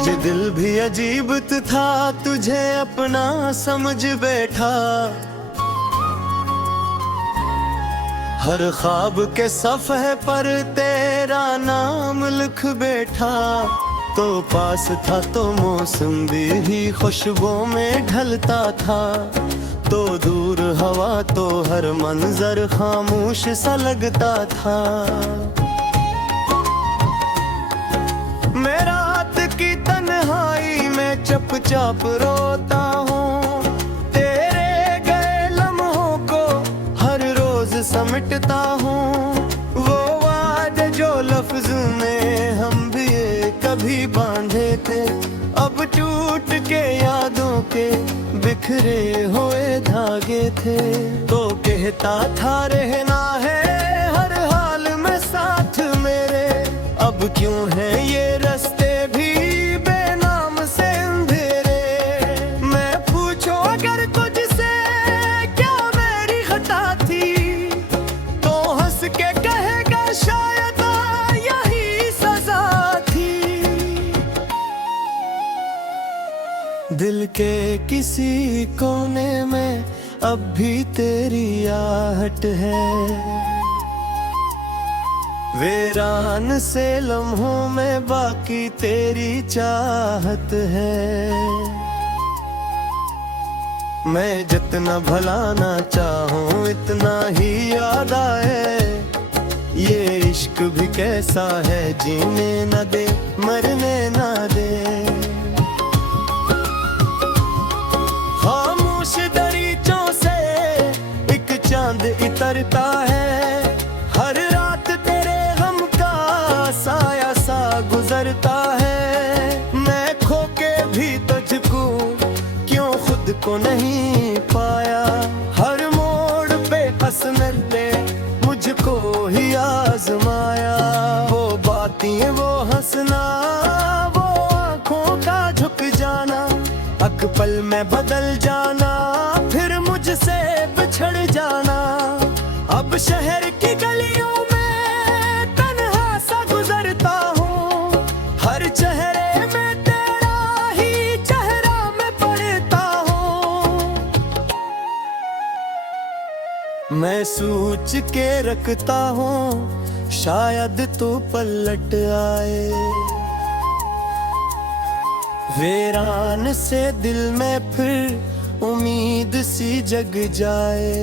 ये दिल भी अजीब था, तुझे अपना समझ बैठा। हर ख्वाब के सफ़हे पर तेरा नाम लिख बैठा। तो पास था तो मौसम भी खुशबू में ढलता था। तो दूर हवा तो हर मंजर खामोश सा लगता था। मैं रात की तन्हाई में चुपचाप रोता हूँ। तेरे गए लम्हों को हर रोज समेटता हूँ। वो वादे जो लफ्ज़ों में हम भी कभी बांधे थे, अब टूट के यादों के बिखरे हुए धागे थे। तो कहता था रहना है हर हाल में साथ मेरे, अब क्यों है ये रास्ते भी बेनाम से अंधेरे। मैं पूछो अगर तुझसे क्या मेरी खता थी, तो हंस के कहेगा शायद यही सजा थी। दिल के किसी कोने में अब भी तेरी आहट है। वीरान से लम्हों में बाकी तेरी चाहत है। मैं जितना भलाना चाहूँ इतना ही याद आए। ये इश्क भी कैसा है, जीने न दे मरने न दे। खामोश दरीचों से एक चांद इतरता है। हर रात साया सा गुजरता है। मैं खो के भी तुझको क्यों खुद को नहीं पाया। हर मोड़ पे हंसने पे मुझको ही आजमाया। वो बातें वो हंसना, वो आँखों का झुक जाना, अक पल में बदल जाना, फिर मुझसे बिछड़ जाना। अब शहर की गलियों चेहरे में तेरा ही चेहरा मैं पढ़ता हूँ। मैं सोच के रखता हूँ शायद तू पलट आए। वीरान से दिल में फिर उम्मीद सी जग जाए।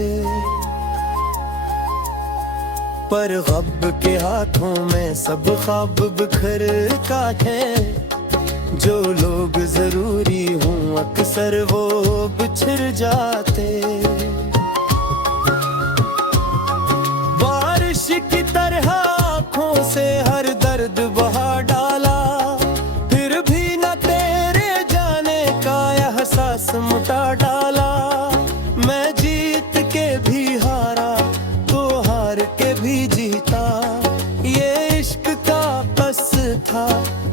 पर गब के हाथों में सब ख्वाब बिखर काटे। जो लोग जरूरी हूँ अक्सर वो बिछड़ जाते। बारिश की तरह आँखों से हर दर्द बहा डाला, फिर भी न तेरे जाने का एहसास मुटा डाला। मैं जीत के भी हारा तो हार के भी जीता। ये इश्क का बस था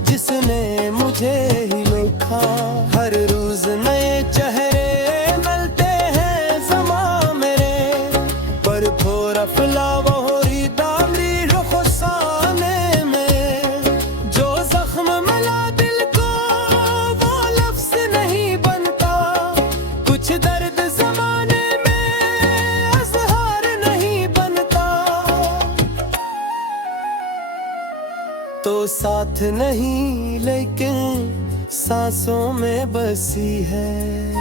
जिसने मुझे ही लिखा। हर रोज नए चेहरे मिलते हैं ज़मां मेरे, पर थोड़ा फिलावरी दामरी रुखसाने में। जो जख्म मिला दिल को वो लफ्ज़ नहीं बनता। कुछ दर्द ज़माने तो साथ नहीं लेकिन सांसों में बसी है।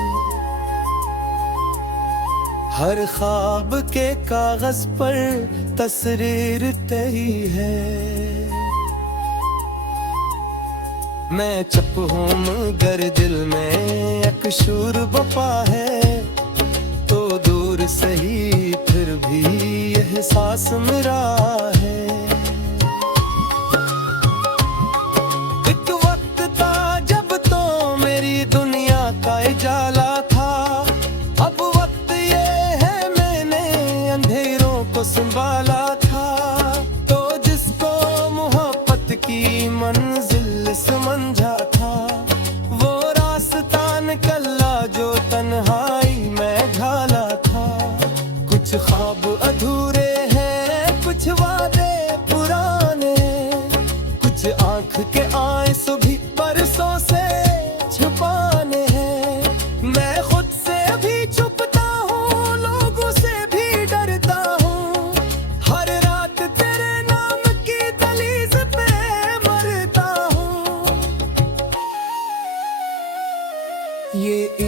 हर ख्वाब के कागज पर तस्वीर तेरी है। मैं चुप हूँ मगर दिल में एक शूर बपा है। तो दूर सही फिर भी एहसास मेरा है। जाला था अब वक्त ये है मैंने अंधेरों को संभाला था। तो जिसको मोहब्बत की मंजिल समझा था, वो रास्ता निकला जो तन्हाई में ढाला था। कुछ ख्वाब अधूरे हैं, कुछ वादे पुराने, कुछ आंख के आंसू भी बरसों से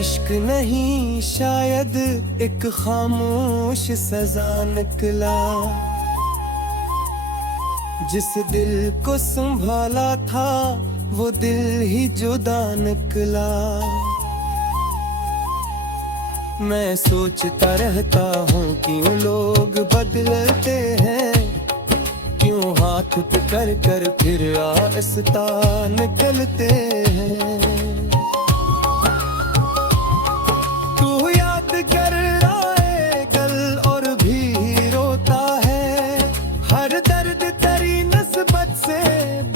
इश्क नहीं शायद एक खामोश सजा निकला, जिस दिल को संभाला था वो दिल ही जुदा निकला। मैं सोचता रहता हूँ क्यों लोग बदलते हैं, क्यों हाथ पकड़ कर फिर आहिस्ता निकलते हैं। तू याद कर आए कल और भी रोता है, हर दर्द तेरी नस्बत से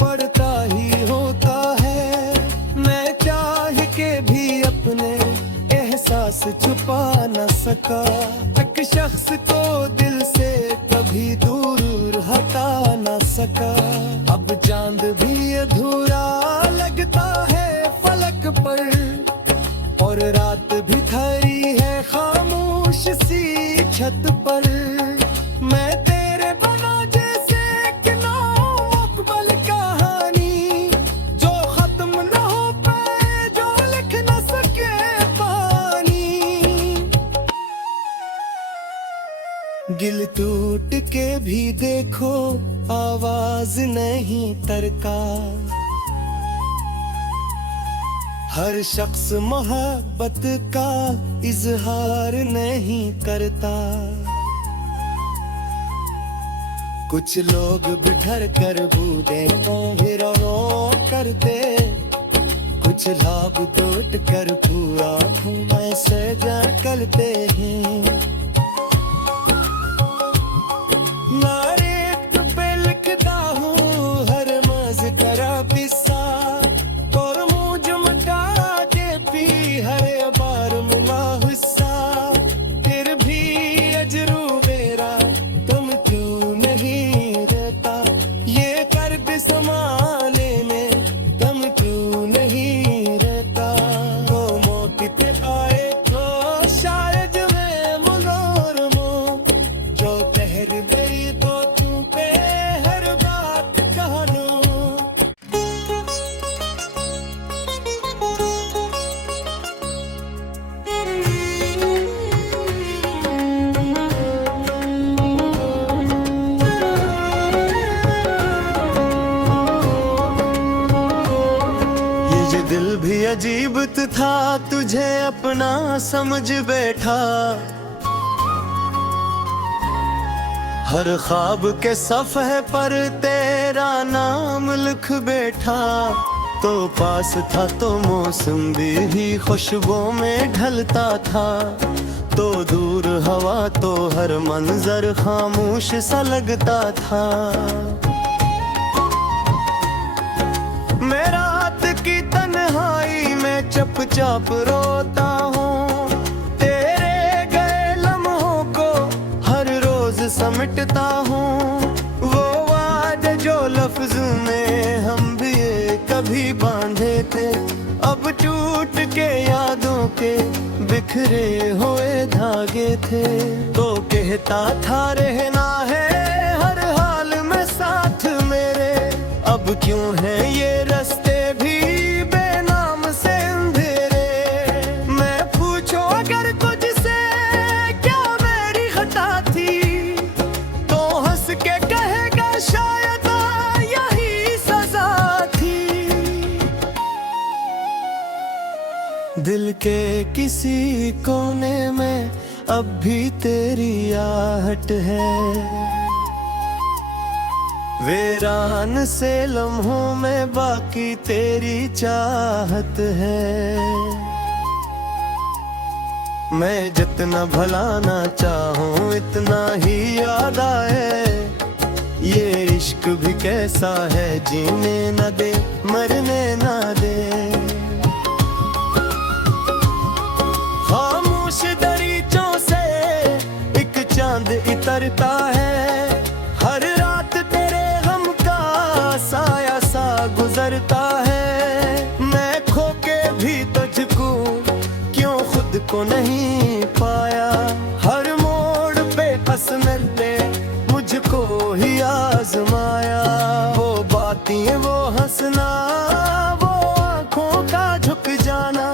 बढ़ता ही होता है। मैं चाह के भी अपने एहसास छुपा न सका, एक शख्स को दिल से कभी दूर हटा न सका। अब चांद भी अधूरा लगता है फलक पर, और रात भी खड़ी है खामोश सी छत पर। मैं तेरे बना जैसे एक नामुकम्मल कहानी, जो खत्म न हो पाए, जो लिख न सके पानी। दिल टूट के भी देखो आवाज नहीं तरका, हर शख्स मोहब्बत का इजहार नहीं करता। कुछ लोग बिठर कर बूढ़े को हिरों करते, कुछ लाभ टूट कर पूरा ऐसे जा करते हैं। नारेट पे लिखता हूँ हर मज़करा पिस्सा, और मुझ मटा के पी हर बार मिला हिस्सा। फिर भी अजरू मेरा तुम क्यों नहीं रहता, ये कर्द संभाले में तुम क्यों नहीं रहता। तो मौत पे आए तो शायद मैं मुनोर मो, जो ठहर गई तो तू पे हर बात कह लूं। ये दिल भी अजीब था, तुझे अपना समझ बैठा। हर ख्वाब के सफ़हे पर तेरा नाम लिख बैठा। तो पास था तो मौसम भी खुशबू में ढलता था, तो दूर हवा तो हर मंजर खामोश सा लगता था। मैं रात की तन्हाई में चुपचाप रोता हूँ, तेरे गए लम्हों को हर रोज समेटता हूँ। वो वादे जो लफ्जों में हम भी कभी बांधे थे, अब टूट के यादों के बिखरे हुए धागे थे। तो कहता था रहना है हर हाल में साथ मेरे, अब क्यों है ये रास्ते भी बेनाम से अंधेरे। मैं पूछो अगर तुझसे क्या मेरी खता थी, तो हंस के कहेगा शायद यही सजा थी। दिल के किसी कोने में अब भी तेरी आहट है, वीरान से लम्हों में बाकी तेरी चाहत है। मैं जितना भलाना चाहूं इतना ही याद आए, ये इश्क भी कैसा है जीने न दे मरने न दे। खामोश दरीचों से एक चांद इतरता है, हर रात तेरे गम का साया सा गुजरता है। मैं खो के भी तुझको क्यों खुद को नहीं पाया, हर मोड़ पे कसमत ने मुझको ही आजमाया। वो बातें वो हंसना, वो आंखों का झुक जाना,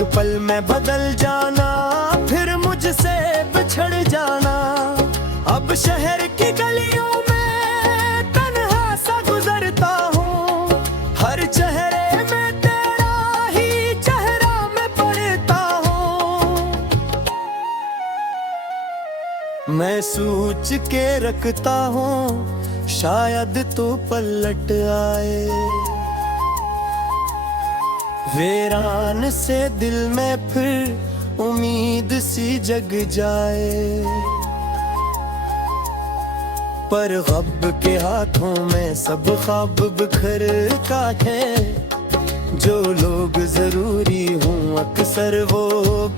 एक पल में बदल जाना, फिर मुझसे बिछड़ जाना। अब शहर की गलियों में तन्हा सा गुजरता हूँ, हर चेहरे में तेरा ही चेहरा मैं पढ़ता हूँ। मैं सोच के रखता हूँ शायद तो पलट आए। वीरान से दिल में फिर उम्मीद सी जग जाए। पर गब के हाथों में सब ख्वाब बिखर काटे, जो लोग जरूरी हूँ अक्सर वो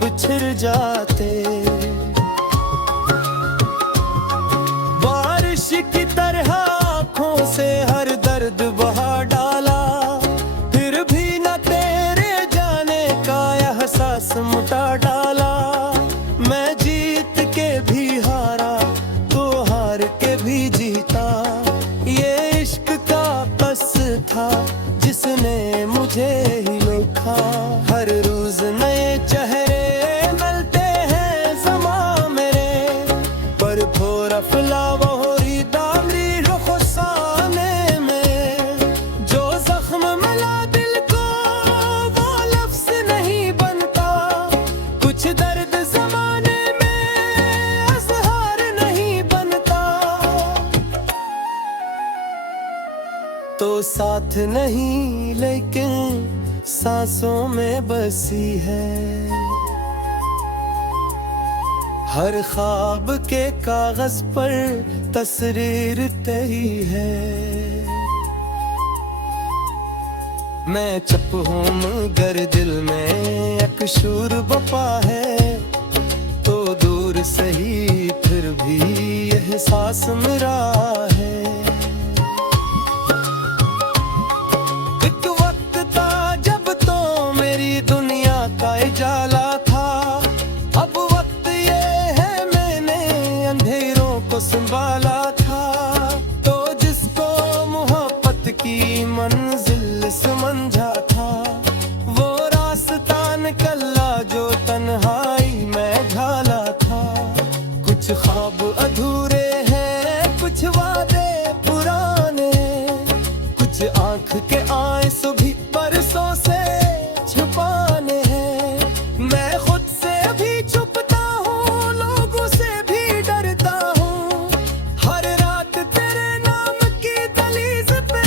बिछड़ जाते। बारिश की तरह आँखों से हर दर्द बहा डाला, फिर भी न तेरे जाने का एहसास मुटा डाला। मैं जीत के भी हारा तो हार के भी जीता, ये इश्क का बस था जिसने मुझे ही लोखा। हर रोज नए चेहरे मिलते हैं ज़मा मेरे, पर थोड़ा फुलावा हो रही दामरी रुखसाने में। जो जख्म मिला दिल को वो लफ्ज़ नहीं बनता, कुछ दर्द ज़माने में अज़हार नहीं बनता। तो साथ नहीं लेकिन सांसों में बसी है, हर ख्वाब के कागज पर तस्वीर तेरी है। मैं चुप हूँ मगर दिल में एक शूर बपा है, तो दूर सही फिर भी एहसास मेरा है। एक वक्त था जब तो मेरी दुनिया का उजाला था, अब वक्त ये है मैंने अंधेरों को संभाला था। तो जिसको मोहब्बत की मंजिल समझा था, वो रास्ता निकला जो तन्हाई में ढाला था। कुछ ख्वाब अधूरे हैं, कुछ वादे पुराने, कुछ आंख के आंसू भी बरसों से छुपाने हैं। मैं खुद से भी छुपता हूँ, लोगों से भी डरता हूँ, हर रात तेरे नाम की दहलीज पे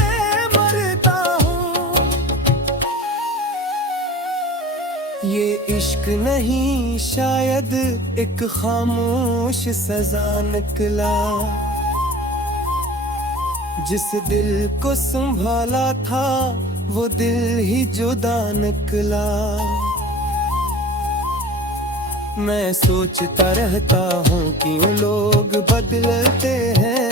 मरता हूँ। ये इश्क नहीं शायद एक खामोश सजा निकला, जिस दिल को संभाला था वो दिल ही जुदा निकला। मैं सोचता रहता हूँ क्यों लोग बदलते हैं,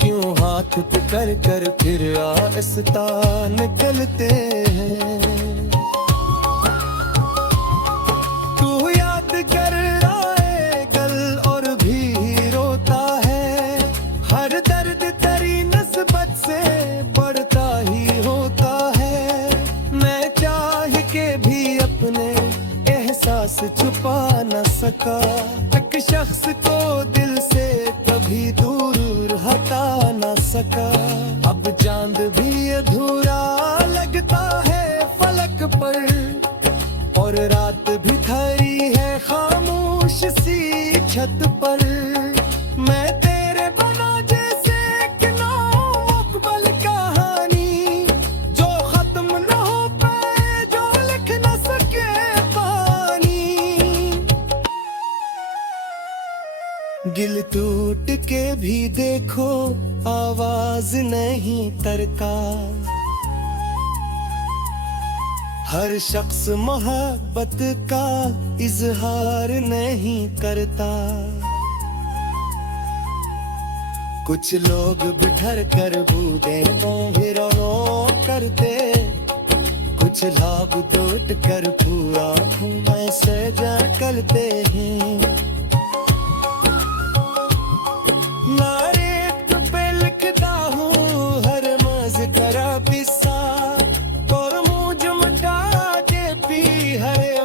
क्यों हाथ पकड़ कर फिर आहिस्ता निकलते हैं। तू याद कर आए गल और भी रोता है, हर दर्द तेरी नस्बत से बढ़ता ही होता है। मैं चाह के भी अपने एहसास छुपा न सका, एक शख्स को दिल से कभी दूर हटा न सका। अब चांद भी अधूरा लगता है फलक पर, और रात भी खड़ी है खामोश सी छत पर। मैं तेरे बना जैसे एक नामुकम्मल कहानी, जो खत्म न हो पाए, जो लिख न सके पानी। दिल टूट के भी देखो आवाज नहीं तरका, हर शख्स मोहब्बत का इजहार नहीं करता। कुछ लोग बिठर कर बूढ़े को हिरों करते, कुछ लाभ तोड़ कर पूरा में से जा करते हैं। नारे पे लिखता हूँ हर मज़ करा पिस्सा, और मुझ मिटा के पी हर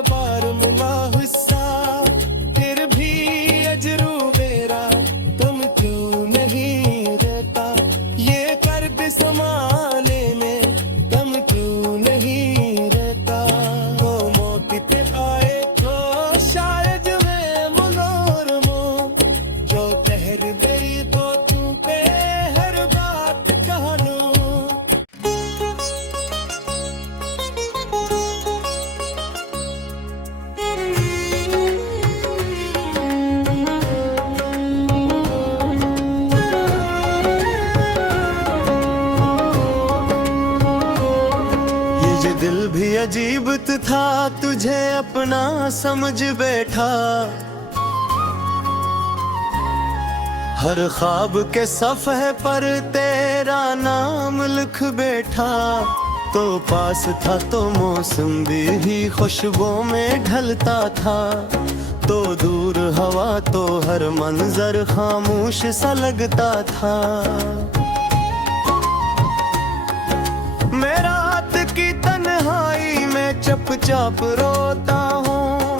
ये दिल भी अजीब था, तुझे अपना समझ बैठा। हर ख्वाब के सफ़हे पर तेरा नाम लिख बैठा। तो पास था तो मौसम भी खुशबुओं में ढलता था, तो दूर हवा तो हर मंजर खामोश सा लगता था। मैं रात की तन्हाई में चुपचाप रोता हूँ,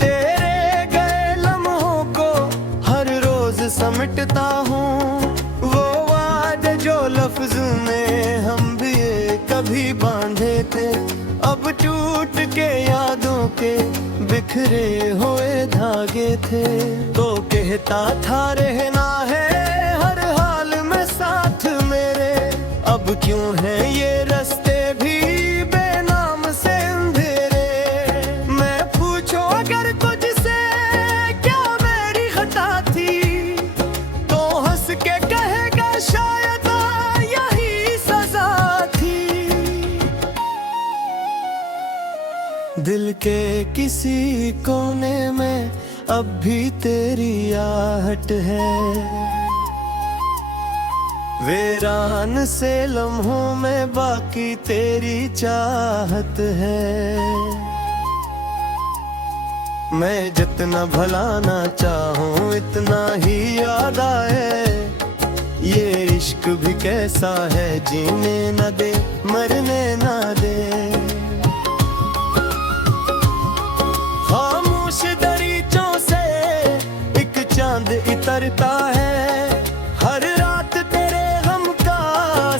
तेरे गए लम्हों को हर रोज समेटता हूँ। वो वादे जो लफ्ज़ों में हम भी कभी बांधे थे, अब टूट के यादों के बिखरे हुए धागे थे। तो कहता था रहना है हर हाल में साथ मेरे, अब क्यों है ये रास्ते भी बेनाम से अंधेरे। मैं पूछो अगर तुझसे क्या मेरी खता थी, तो हंस के कहेगा शायद यही सजा थी। दिल के किसी कोने में अब भी तेरी आहट है, वीरान से लम्हों में बाकी तेरी चाहत है। मैं जितना भलाना चाहूं इतना ही याद आए, ये इश्क भी कैसा है जीने न दे मरने न दे। खामोश दरीचों से एक चांद इतरता है, हर रात तेरे गम का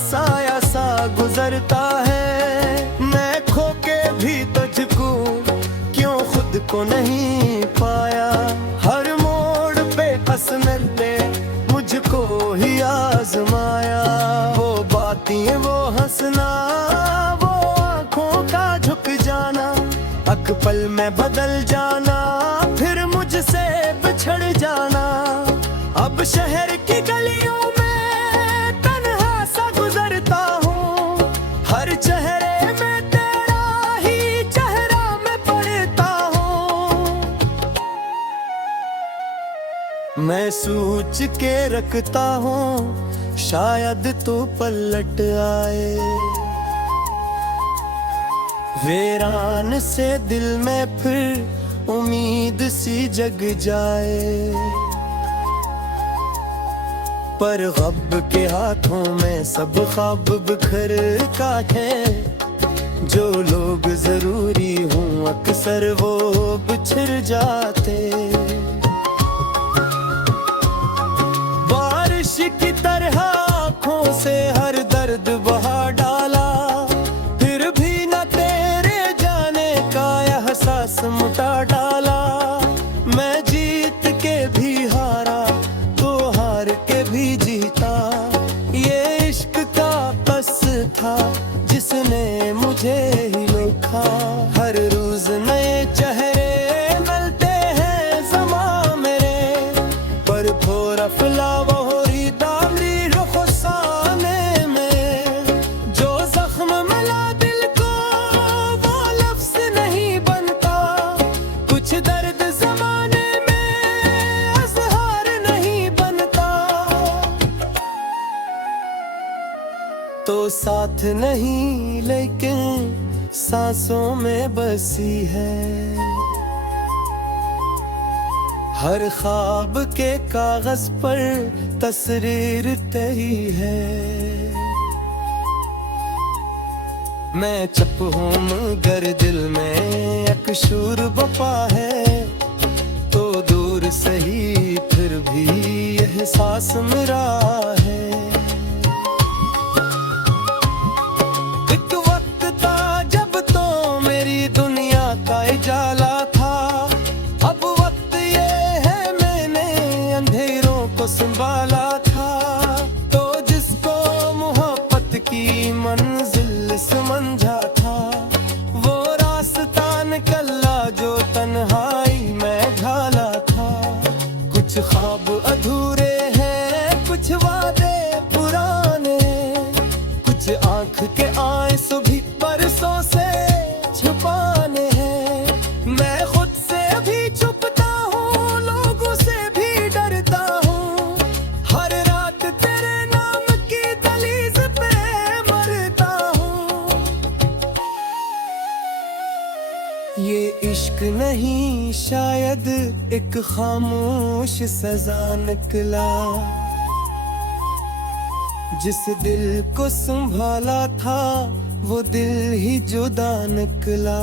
साया सा गुजरता है। मैं खो के भी तुझको क्यों खुद को नहीं पाया, हर मोड़ पे हंसने ने मुझको ही आजमाया। वो बातें वो हंसना, वो आंखों का झुक जाना, अक पल में बदल जाना, फिर मुझसे बिछड़ जाना। अब शहर की गलियों में तन्हा सा गुजरता हूँ, हर चेहरे में तेरा ही चेहरा मैं पढ़ता हूँ। मैं सोच के रखता हूँ शायद तो पलट आए, वीरान से दिल में फिर उम्मीद सी जग जाए। पर गब के हाथों में सब ख्वाब बिखर काटे, जो लोग जरूरी हूँ अक्सर वो बिछड़ जाते। बारिश की तरह आँखों से हर दर्द बहा डाला, फिर भी न तेरे जाने का एहसास मुटा डाला। मैं जीत के भी हारा तो हार के भी जीता, ये इश्क का बस था जिसने मुझे ही लिखा। हर रोज नए चेहरे मिलते हैं समा मेरे, पर थोड़ा फिलावा हो रही दामरी रुखसाने में। जो जख्म मिला दिल को वो लफ्ज नहीं बनता, कुछ दर्द जमाने में अज़हार नहीं बनता। तो साथ नहीं लेकिन सांसों में बसी है, हर ख्वाब के कागज पर तस्वीर तेरी है। मैं चुप हूँ मगर दिल में एक शूर बपा है, तो दूर सही फिर भी एहसास मेरा है। एक वक्त था जब तो मेरी दुनिया का उजाला था, अब वक्त ये है मैंने अंधेरों को संभाला था। तो जिसको मोहब्बत की मंजिल समझा था, वो रास्ता निकला जो तन्हाई में ढाला था। कुछ ख्वाब अधूरे हैं, कुछ वादे इश्क नहीं शायद एक खामोश सजा निकला, जिस दिल को संभाला था वो दिल ही जुदा निकला।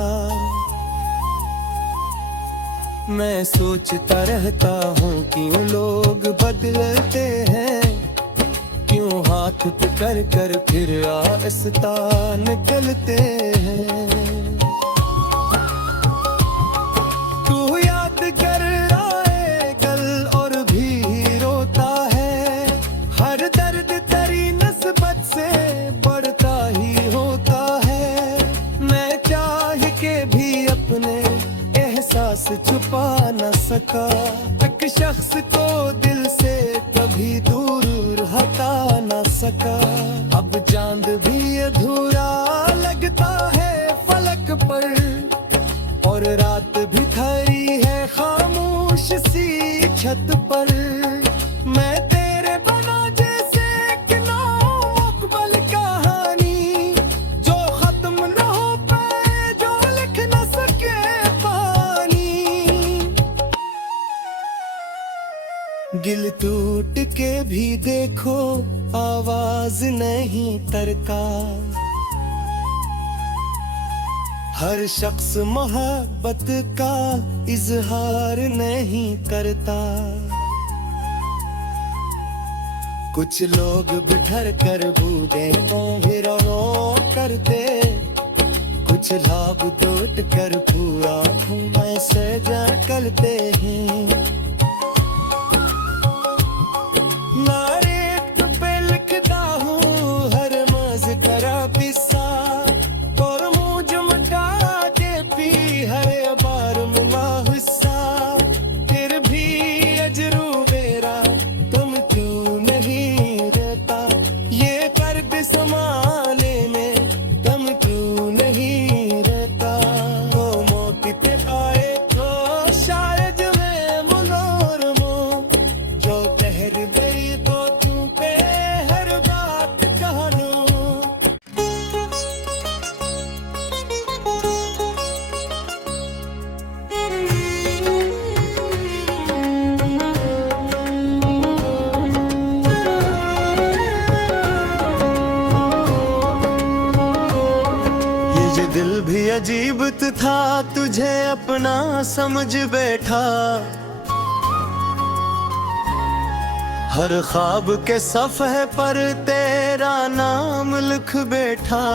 मैं सोचता रहता हूँ क्यों लोग बदलते हैं, क्यों हाथ पकड़ कर फिर आहिस्ता निकलते हैं। तू याद कर आए कल और भी रोता है, हर दर्द तेरी नस्बत से बढ़ता ही होता है। मैं चाह के भी अपने एहसास छुपा न सका, एक शख्स को दिल से कभी दूर हटा न सका। अब चांद भी अधूरा लगता है फलक पर, और रात भी खड़ी है खामोश सी छत पर। मैं तेरे बना जैसे एक नामुकम्मल कहानी, जो खत्म न हो पाए, जो लिख न सके पानी। दिल टूट के भी देखो आवाज नहीं तरका, हर शख्स मोहब्बत का इजहार नहीं करता। कुछ लोग बिठर कर बूढ़े को हिरों करते, कुछ लाभ टूट कर पूरा ऐसे जा करते हैं। नारे पे लिखता हूँ हर मज करा पिस्सा, और मुँह जमटा के पी हर बार मुला हिस्सा। फिर भी अजरू मेरा तुम क्यों नहीं रहता, ये कर्द संभाले में तुम क्यों नहीं रहता। वो मौके पे आए तो शायद मैं मनोरमो, जो ठहर गई तो तू पे हर बात कह लूं। ये दिल भी अजीब था, तुझे अपना समझ बैठा। हर ख्वाब के सफ़हे पर तेरा नाम लिख बैठा।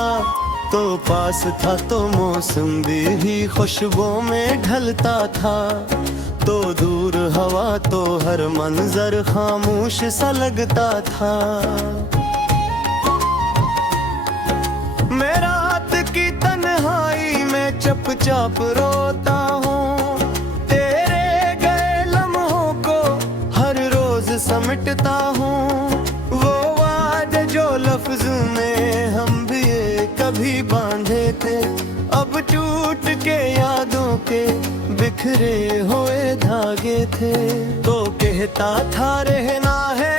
तो पास था तो मौसम भी खुशबू में ढलता था, तो दूर हवा तो हर मंजर खामोश सा लगता था। मैं रात की तन्हाई में चुपचाप रोता हूँ, तेरे गए लम्हों को हर रोज समेटता हूँ। वो वादे जो लफ्ज में हम भी कभी बांधे थे, अब टूट के यादों के बिखरे हुए धागे थे। तो कहता था रहना है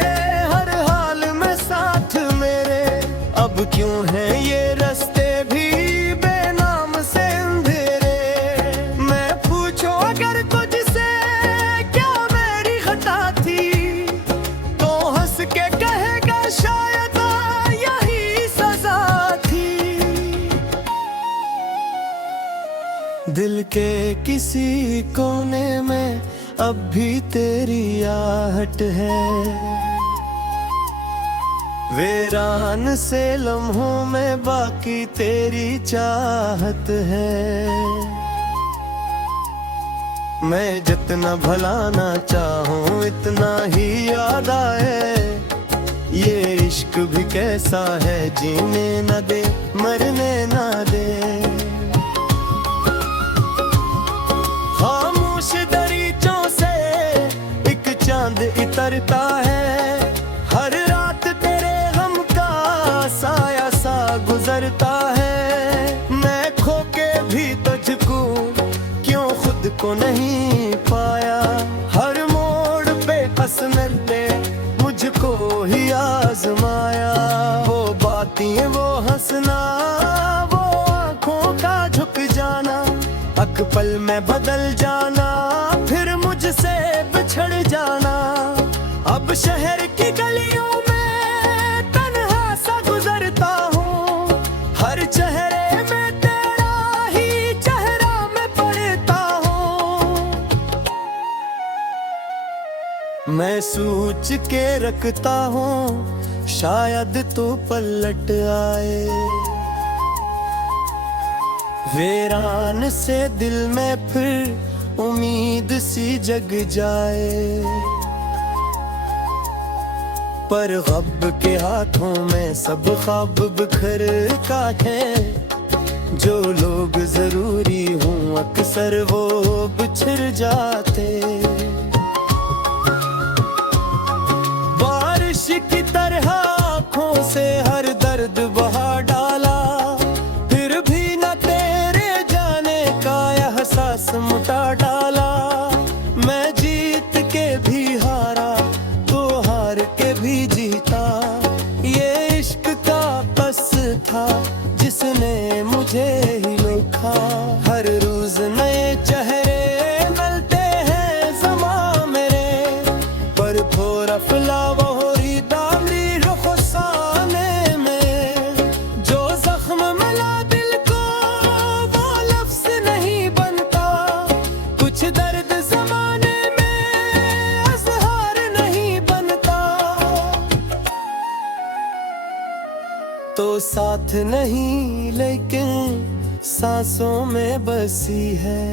हर हाल में साथ मेरे, अब क्यों है ये रास्ते भी बेनाम से अंधेरे। मैं पूछो अगर तुझसे क्या मेरी खता थी, तो हंस के कहेगा शायद यही सजा थी। दिल के किसी कोने में अब भी तेरी आहट है, वीरान से लम्हों में बाकी तेरी चाहत है। मैं जितना भलाना चाहूं इतना ही याद आए, ये इश्क भी कैसा है जीने न दे मरने न दे। खामोश दरीचों से एक चांद इतरता है, हर रात तेरे गम का साया सा गुजरता है। मैं खो के भी तुझको क्यों खुद को नहीं पाया, हर मोड़ पे हसनत ने मुझको ही आजमाया। वो बातें वो हंसना वो एक पल में बदल जाना, फिर मुझसे बिछड़ जाना। अब शहर की गलियों में तन्हा सा गुजरता हूँ, हर चेहरे में तेरा ही चेहरा मैं पढ़ता हूँ। मैं सोच के रखता हूँ शायद तू पलट आए, वीरान से दिल में फिर उम्मीद सी जग जाए। पर गब के हाथों में सब ख्वाब बिखर काटे, जो लोग जरूरी हूँ अक्सर वो बिछड़ जाते। बारिश की तरह आँखों से हर दर्द बहा डाला, फिर भी न तेरे जाने का एहसास मुटा डाला। मैं जीत के भी हारा तो हार के भी जीता, ये इश्क का बस था जिसने मुझे ही लोखा। हर रोज नए चेहरे मिलते हैं ज़मा मेरे, पर थोड़ा फ्लावरी दामरी रुखसाने में। जो जख्म मिला दिल को वो लफ्ज़ नहीं बनता, कुछ दर्द ज़माने में अज़हार नहीं बनता। तो साथ नहीं लेकिन सांसों में बसी है।